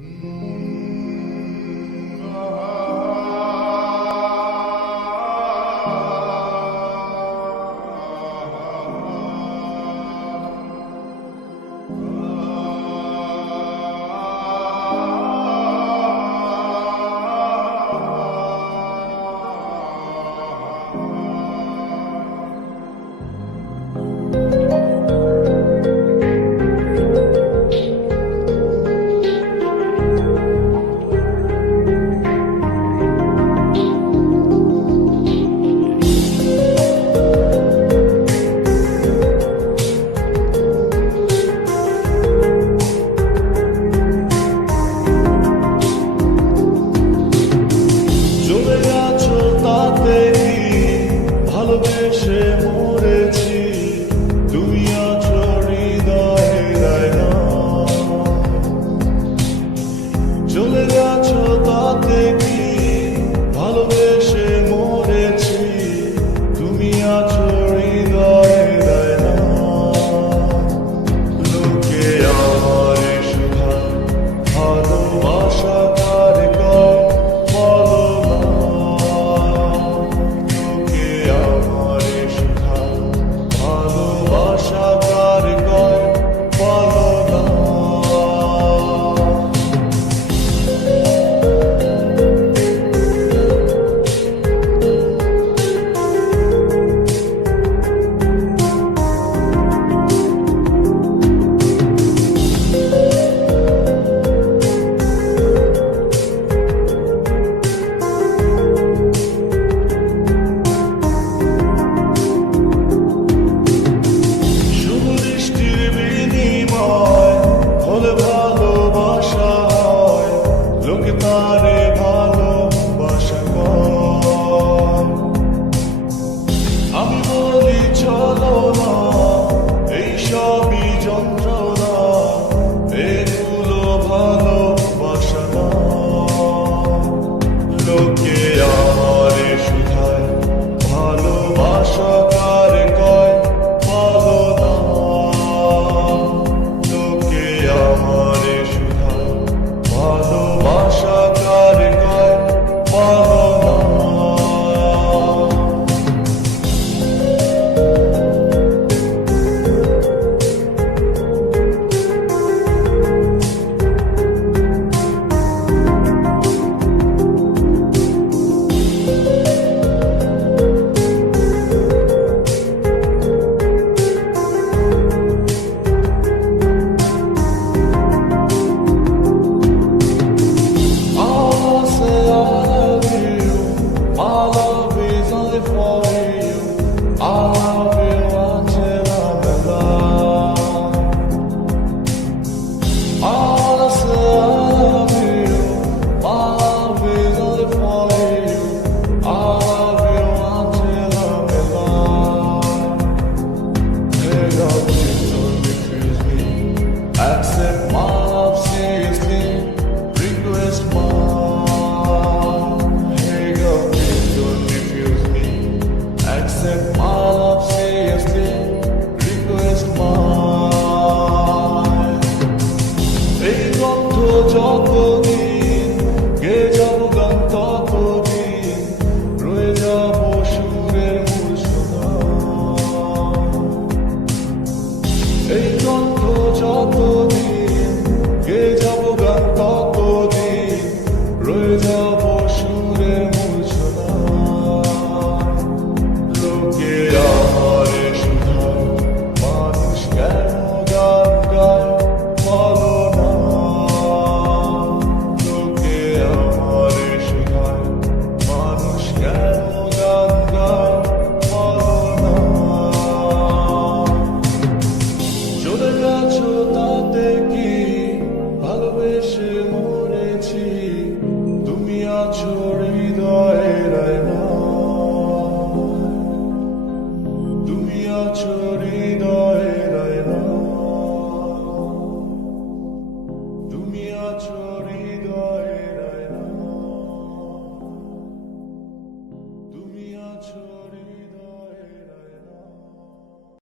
Mm.